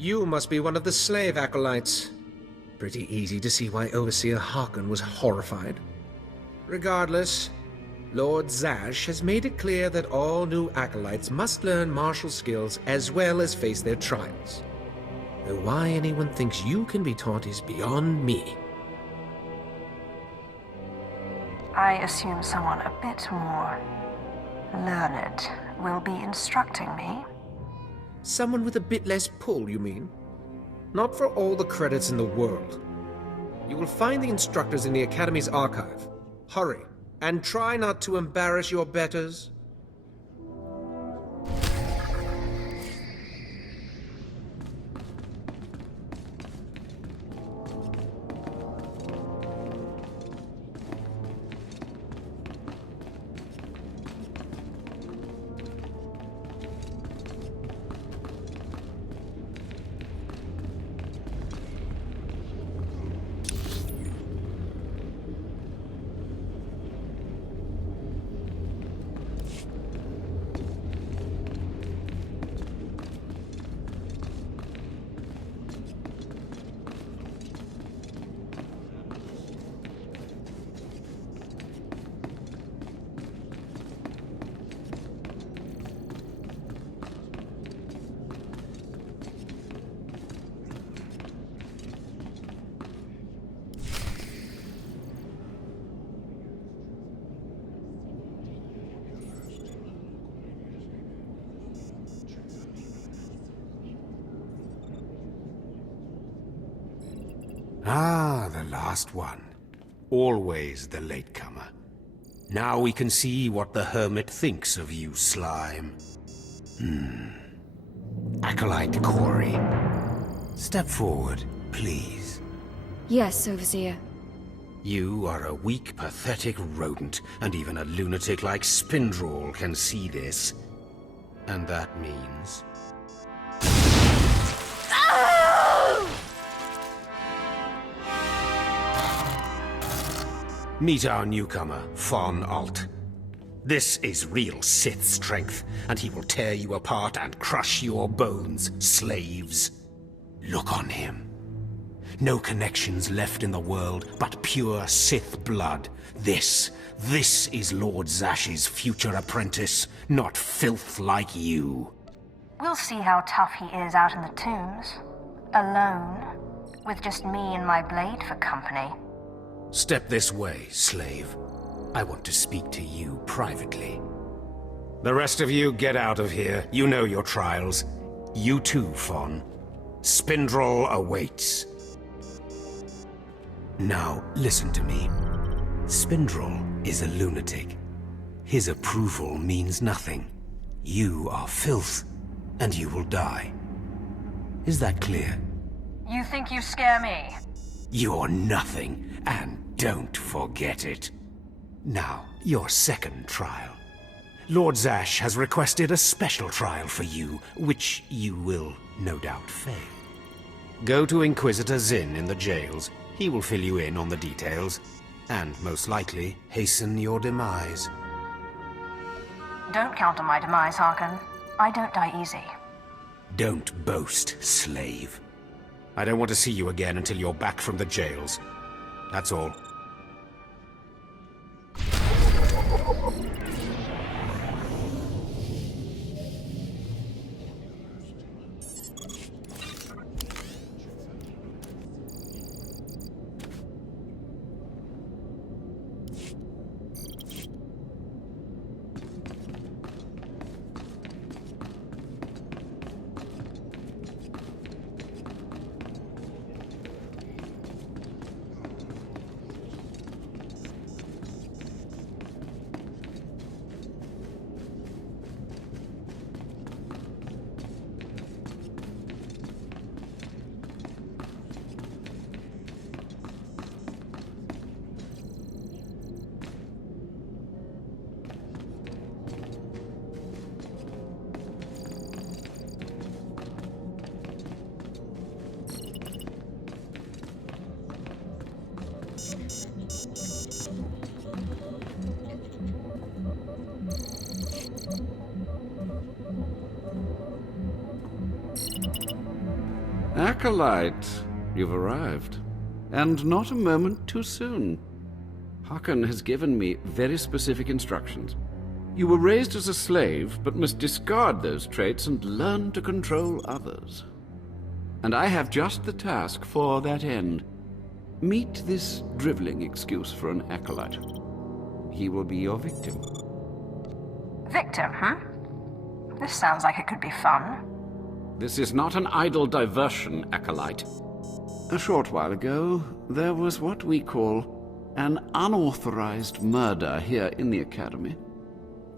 You must be one of the slave acolytes. Pretty easy to see why Overseer Harkon was horrified. Regardless, Lord Zash has made it clear that all new acolytes must learn martial skills as well as face their trials. Though why anyone thinks you can be taught is beyond me. I assume someone a bit more learned will be instructing me. Someone with a bit less pull, you mean? Not for all the credits in the world. You will find the instructors in the Academy's archive. Hurry, and try not to embarrass your betters. Ah, the last one. Always the latecomer. Now we can see what the Hermit thinks of you, Slime. Acolyte Corey. Step forward, please. Yes, Overseer. You are a weak, pathetic rodent, and even a lunatic like Spindrel can see this. And that means... Meet our newcomer, Von Alt. This is real Sith strength, and he will tear you apart and crush your bones, slaves. Look on him. No connections left in the world, but pure Sith blood. This is Lord Zash's future apprentice, not filth like you. We'll see how tough he is out in the tombs. Alone, with just me and my blade for company. Step this way, slave. I want to speak to you privately. The rest of you, get out of here. You know your trials. You too, Von. Spindrel awaits. Now, listen to me. Spindrel is a lunatic. His approval means nothing. You are filth, and you will die. Is that clear? You think you scare me? You're nothing, and don't forget it. Now, your second trial. Lord Zash has requested a special trial for you, which you will no doubt fail. Go to Inquisitor Zinn in the jails. He will fill you in on the details, and most likely hasten your demise. Don't count on my demise, Harkon. I don't die easy. Don't boast, slave. I don't want to see you again until you're back from the jails. That's all. Acolyte, you've arrived. And not a moment too soon. Hakan has given me very specific instructions. You were raised as a slave, but must discard those traits and learn to control others. And I have just the task for that end. Meet this driveling excuse for an acolyte. He will be your victim. Victim, huh? This sounds like it could be fun. This is not an idle diversion, acolyte. A short while ago, there was what we call an unauthorized murder here in the Academy.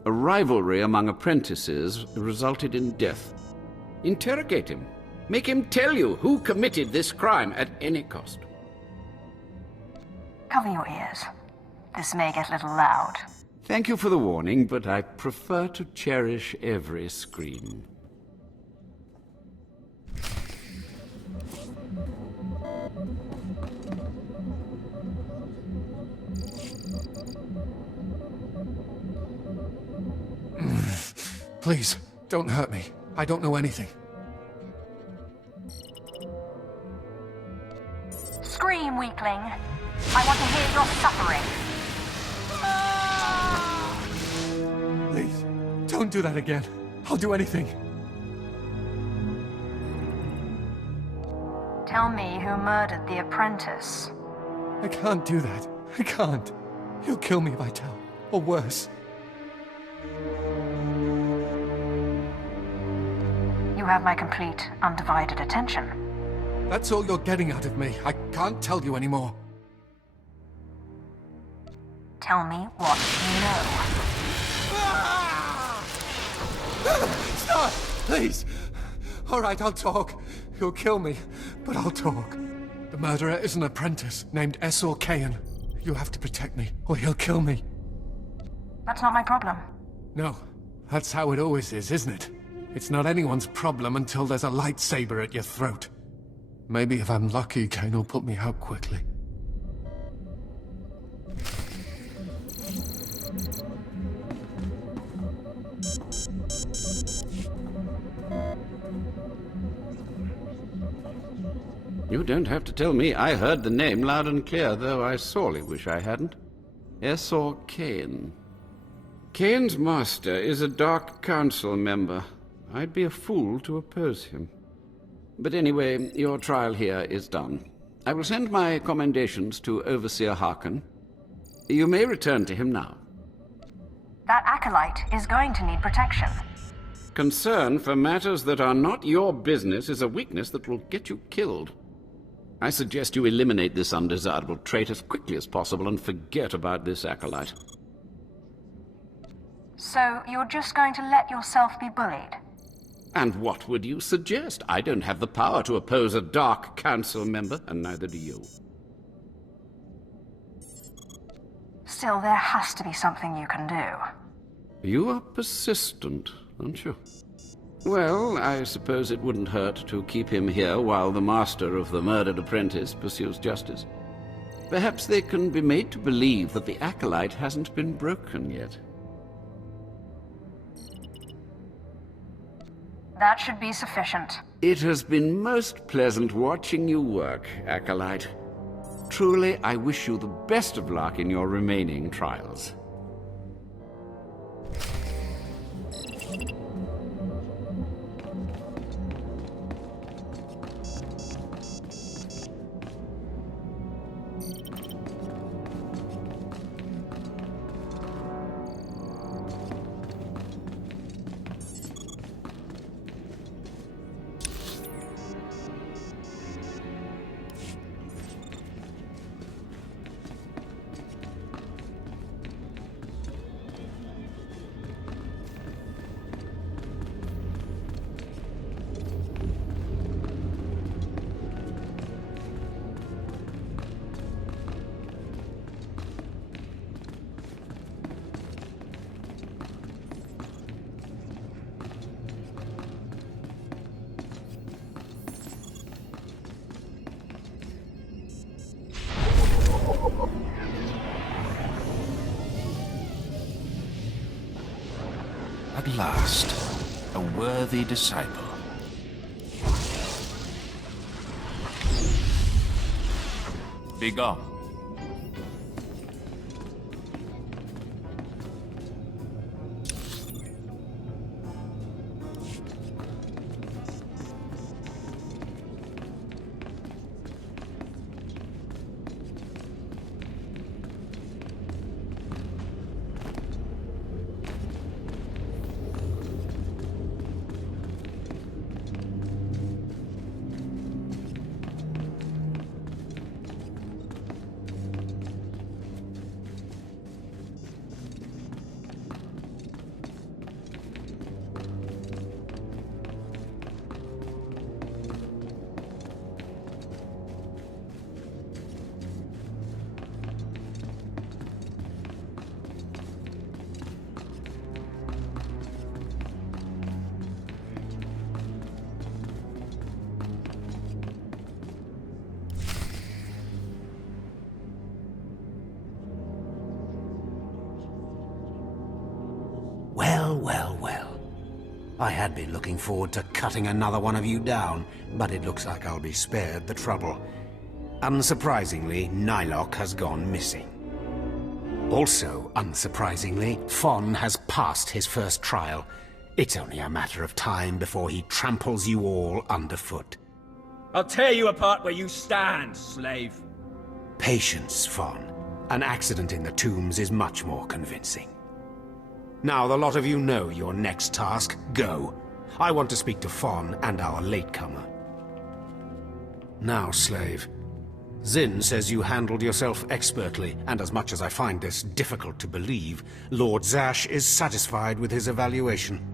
A rivalry among apprentices resulted in death. Interrogate him. Make him tell you who committed this crime at any cost. Cover your ears. This may get a little loud. Thank you for the warning, but I prefer to cherish every scream. Please, don't hurt me. I don't know anything. Scream, weakling. I want to hear your suffering. Please, don't do that again. I'll do anything. Tell me who murdered the apprentice. I can't do that. I can't. He'll kill me if I tell. Or worse. You have my complete, undivided attention. That's all you're getting out of me. I can't tell you anymore. Tell me what you know. Stop! Please! Alright, I'll talk. He'll kill me, but I'll talk. The murderer is an apprentice named SWTOR. You have to protect me, or he'll kill me. That's not my problem. No, that's how it always is, isn't it? It's not anyone's problem until there's a lightsaber at your throat. Maybe if I'm lucky, Kane will put me out quickly. You don't have to tell me. I heard the name loud and clear, though I sorely wish I hadn't. SWTOR Kane. Kane's master is a Dark Council member. I'd be a fool to oppose him. But anyway, your trial here is done. I will send my commendations to Overseer Hakan. You may return to him now. That acolyte is going to need protection. Concern for matters that are not your business is a weakness that will get you killed. I suggest you eliminate this undesirable trait as quickly as possible and forget about this acolyte. So you're just going to let yourself be bullied? And what would you suggest? I don't have the power to oppose a Dark Council member, and neither do you. Still, there has to be something you can do. You are persistent, aren't you? Well, I suppose it wouldn't hurt to keep him here while the master of the murdered apprentice pursues justice. Perhaps they can be made to believe that the acolyte hasn't been broken yet. That should be sufficient. It has been most pleasant watching you work, acolyte. Truly, I wish you the best of luck in your remaining trials. At last, a worthy disciple. Be gone. Well. I had been looking forward to cutting another one of you down, but it looks like I'll be spared the trouble. Unsurprisingly, Nylock has gone missing. Also, unsurprisingly, Fon has passed his first trial. It's only a matter of time before he tramples you all underfoot. I'll tear you apart where you stand, slave. Patience, Fon. An accident in the tombs is much more convincing. Now the lot of you know your next task. Go. I want to speak to Fon and our latecomer. Now, slave. Zin says you handled yourself expertly, and as much as I find this difficult to believe, Lord Zash is satisfied with his evaluation.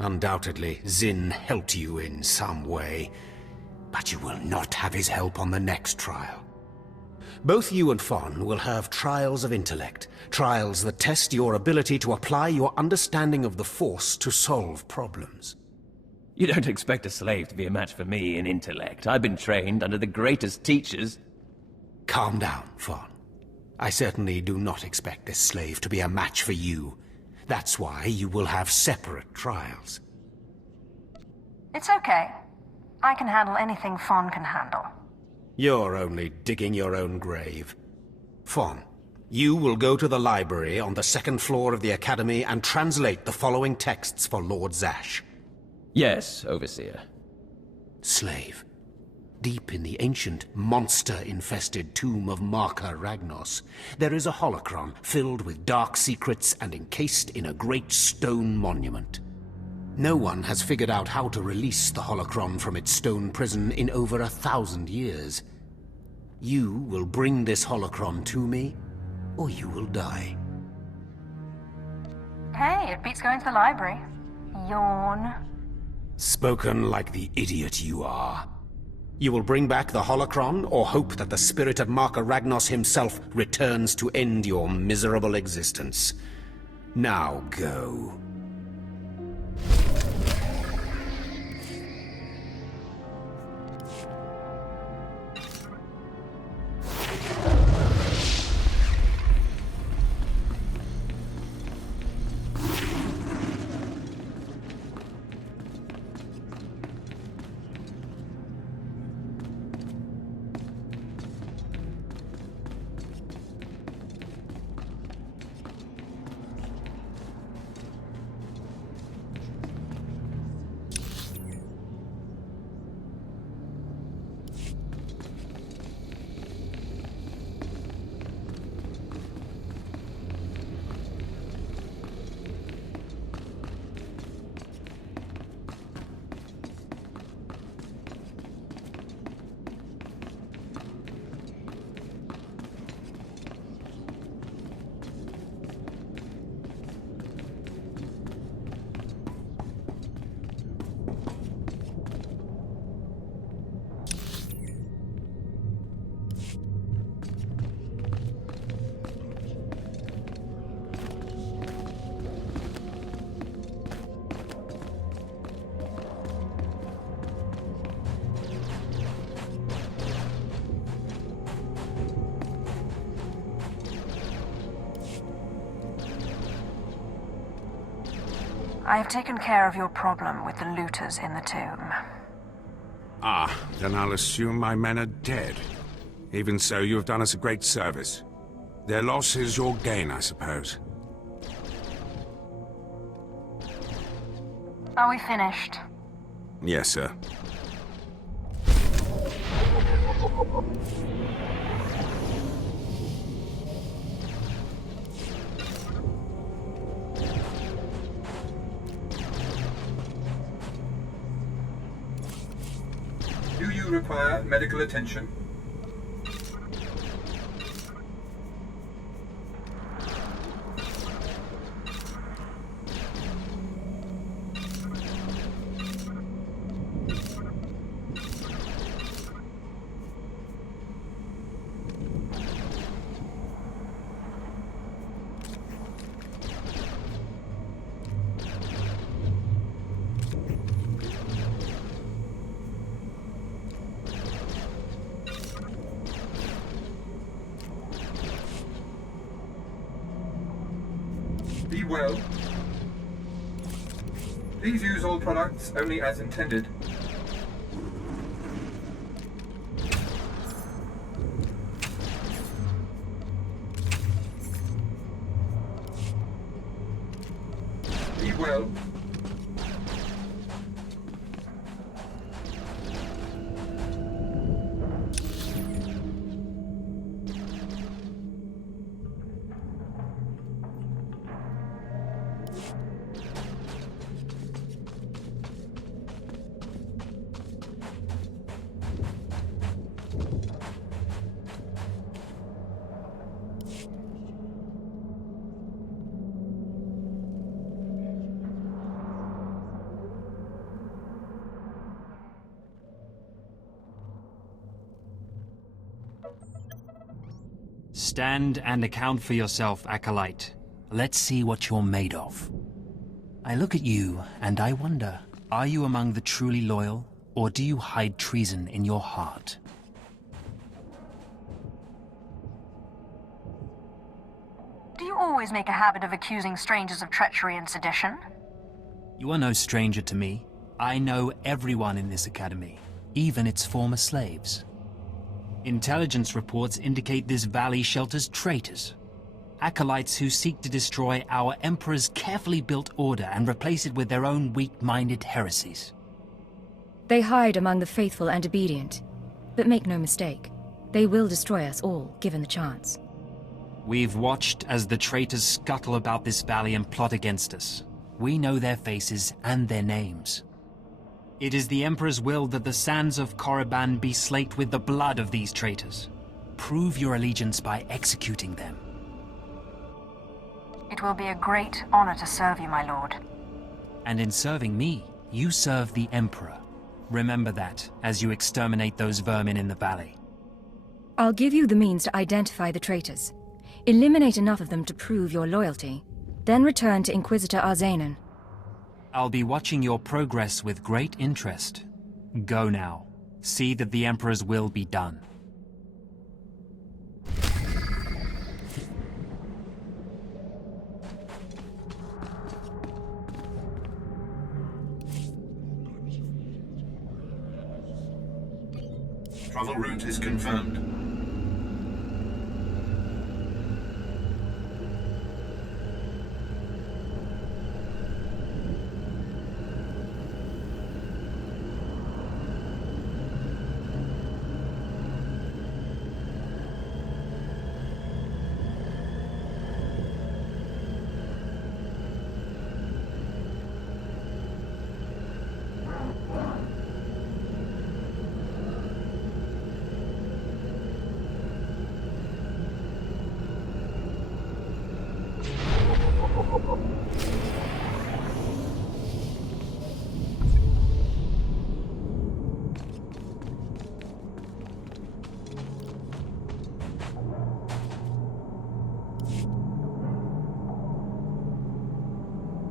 Undoubtedly, Zin helped you in some way, but you will not have his help on the next trial. Both you and Fon will have trials of intellect, trials that test your ability to apply your understanding of the Force to solve problems. You don't expect a slave to be a match for me in intellect. I've been trained under the greatest teachers. Calm down, Fon. I certainly do not expect this slave to be a match for you. That's why you will have separate trials. It's okay. I can handle anything Fon can handle. You're only digging your own grave. Fon, you will go to the library on the second floor of the Academy and translate the following texts for Lord Zash. Yes, Overseer. Slave, deep in the ancient, monster-infested tomb of Marka Ragnos, there is a holocron filled with dark secrets and encased in a great stone monument. No one has figured out how to release the holocron from its stone prison in over 1,000 years. You will bring this holocron to me, or you will die. Hey, it beats going to the library. Yawn. Spoken like the idiot you are. You will bring back the holocron, or hope that the spirit of Marka Ragnos himself returns to end your miserable existence. Now go. I have taken care of your problem with the looters in the tomb. Ah, then I'll assume my men are dead. Even so, you have done us a great service. Their loss is your gain, I suppose. Are we finished? Yes, sir. Do you require medical attention? Be well. Please use all products only as intended. Be well. Stand and account for yourself, Acolyte. Let's see what you're made of. I look at you, and I wonder, are you among the truly loyal, or do you hide treason in your heart? Do you always make a habit of accusing strangers of treachery and sedition? You are no stranger to me. I know everyone in this academy, even its former slaves. Intelligence reports indicate this valley shelters traitors. Acolytes who seek to destroy our Emperor's carefully built order and replace it with their own weak-minded heresies. They hide among the faithful and obedient. But make no mistake, they will destroy us all, given the chance. We've watched as the traitors scuttle about this valley and plot against us. We know their faces and their names. It is the Emperor's will that the sands of Korriban be slaked with the blood of these traitors. Prove your allegiance by executing them. It will be a great honor to serve you, my lord. And in serving me, you serve the Emperor. Remember that, as you exterminate those vermin in the valley. I'll give you the means to identify the traitors. Eliminate enough of them to prove your loyalty. Then return to Inquisitor Arzanan. I'll be watching your progress with great interest. Go now. See that the Emperor's will be done. Travel route is confirmed.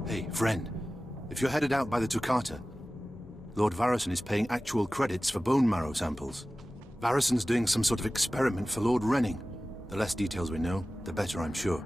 Hey, friend. If you're headed out by the Tuk'ata, Lord Varison is paying actual credits for bone marrow samples. Varison's doing some sort of experiment for Lord Renning. The less details we know, the better, I'm sure.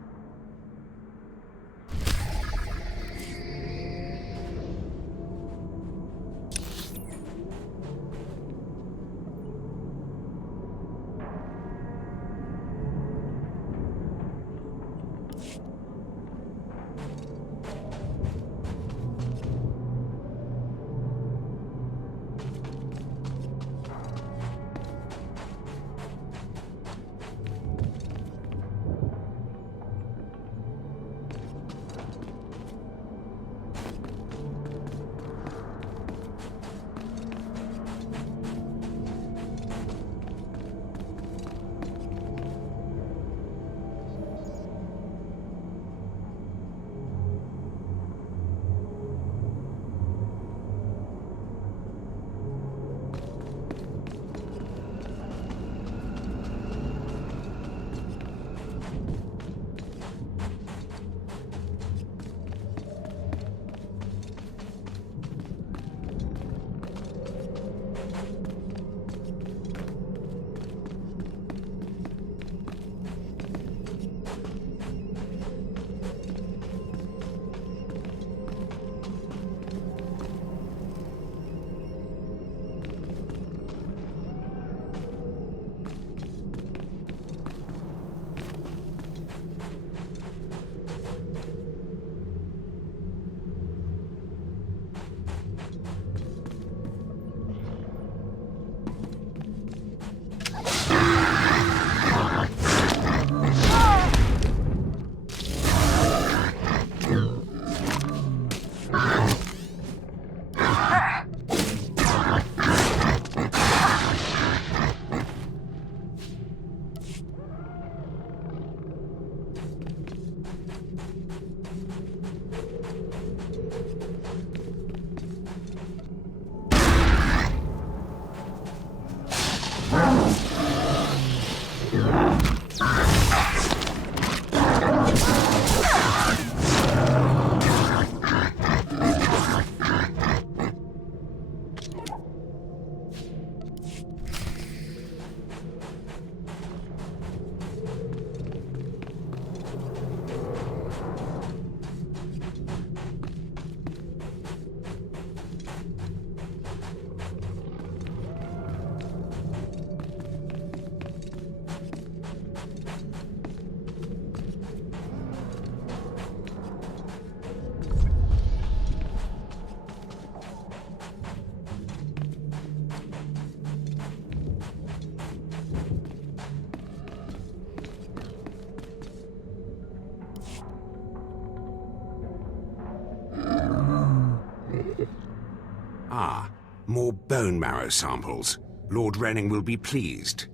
Ah, more bone marrow samples. Lord Renning will be pleased.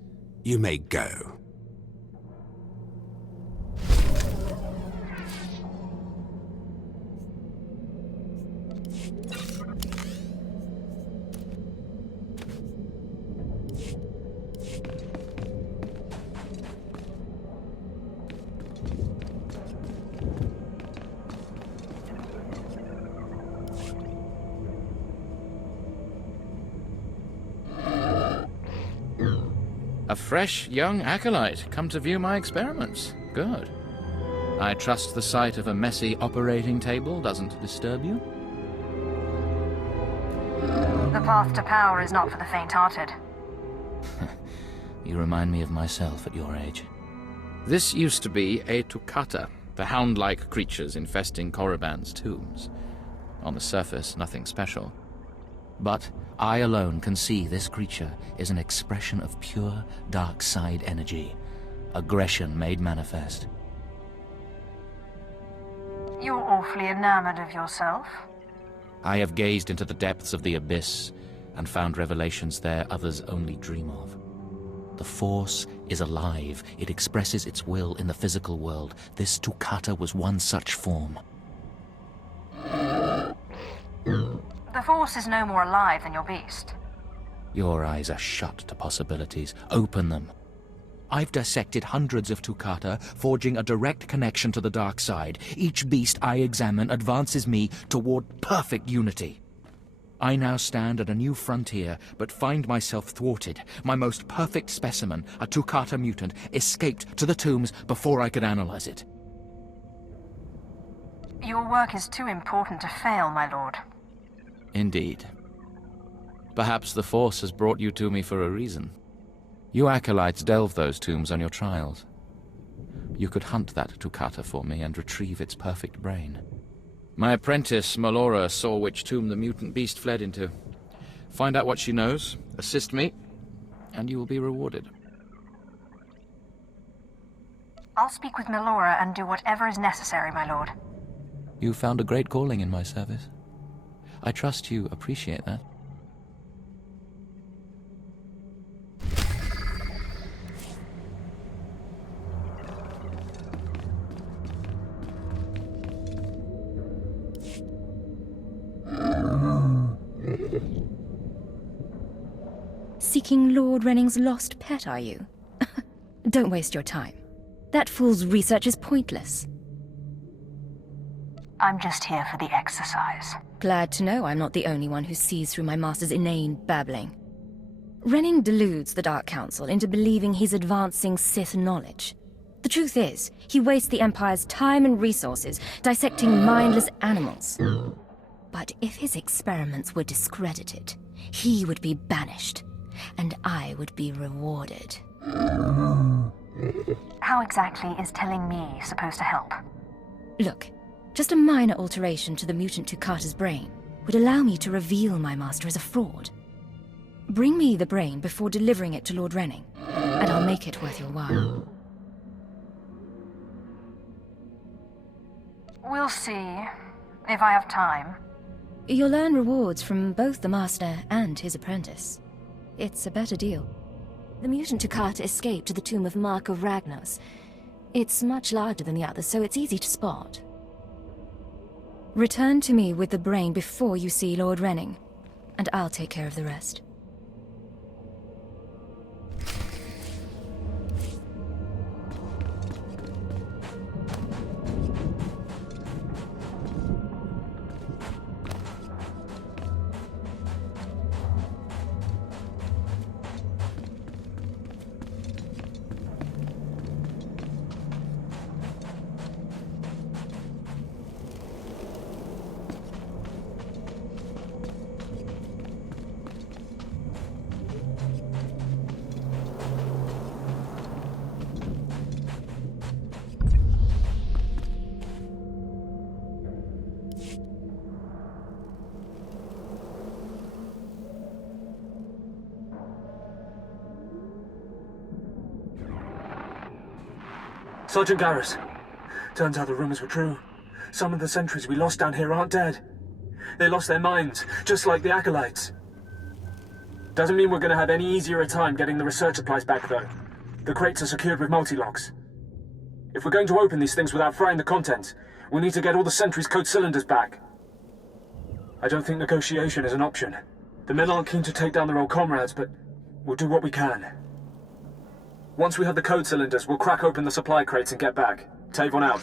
You may go. A fresh, young acolyte, come to view my experiments. Good. I trust the sight of a messy operating table doesn't disturb you? The path to power is not for the faint-hearted. You remind me of myself at your age. This used to be a Tuk'ata, the hound-like creatures infesting Korriban's tombs. On the surface, nothing special. But I alone can see this creature is an expression of pure dark side energy, aggression made manifest. You're awfully enamored of yourself. I have gazed into the depths of the abyss and found revelations there others only dream of. The Force is alive. It expresses its will in the physical world. This Tuk'ata was one such form. The Force is no more alive than your beast. Your eyes are shut to possibilities. Open them. I've dissected hundreds of Tuk'ata, forging a direct connection to the dark side. Each beast I examine advances me toward perfect unity. I now stand at a new frontier, but find myself thwarted. My most perfect specimen, a Tuk'ata mutant, escaped to the tombs before I could analyze it. Your work is too important to fail, my lord. Indeed. Perhaps the Force has brought you to me for a reason. You acolytes delve those tombs on your trials. You could hunt that Tuk'ata for me and retrieve its perfect brain. My apprentice, Melora, saw which tomb the mutant beast fled into. Find out what she knows, assist me, and you will be rewarded. I'll speak with Melora and do whatever is necessary, my lord. You found a great calling in my service. I trust you appreciate that. Seeking Lord Renning's lost pet, are you? Don't waste your time. That fool's research is pointless. I'm just here for the exercise. Glad to know I'm not the only one who sees through my master's inane babbling. Renning deludes the Dark Council into believing he's advancing Sith knowledge. The truth is, he wastes the Empire's time and resources dissecting mindless animals. But if his experiments were discredited, he would be banished, and I would be rewarded. How exactly is telling me supposed to help? Look, just a minor alteration to the mutant Tuk'ata's brain would allow me to reveal my master as a fraud. Bring me the brain before delivering it to Lord Renning, and I'll make it worth your while. We'll see, if I have time. You'll earn rewards from both the master and his apprentice. It's a better deal. The mutant Tuk'ata escaped to the tomb of Mark of Ragnos. It's much larger than the others, so it's easy to spot. Return to me with the brain before you see Lord Renning, and I'll take care of the rest. Sergeant Garrus. Turns out the rumors were true. Some of the sentries we lost down here aren't dead. They lost their minds, just like the Acolytes. Doesn't mean we're going to have any easier a time getting the research supplies back, though. The crates are secured with multi-locks. If we're going to open these things without frying the contents, we'll need to get all the Sentry's code cylinders back. I don't think negotiation is an option. The men aren't keen to take down their old comrades, but we'll do what we can. Once we have the code cylinders, we'll crack open the supply crates and get back. Tavon out.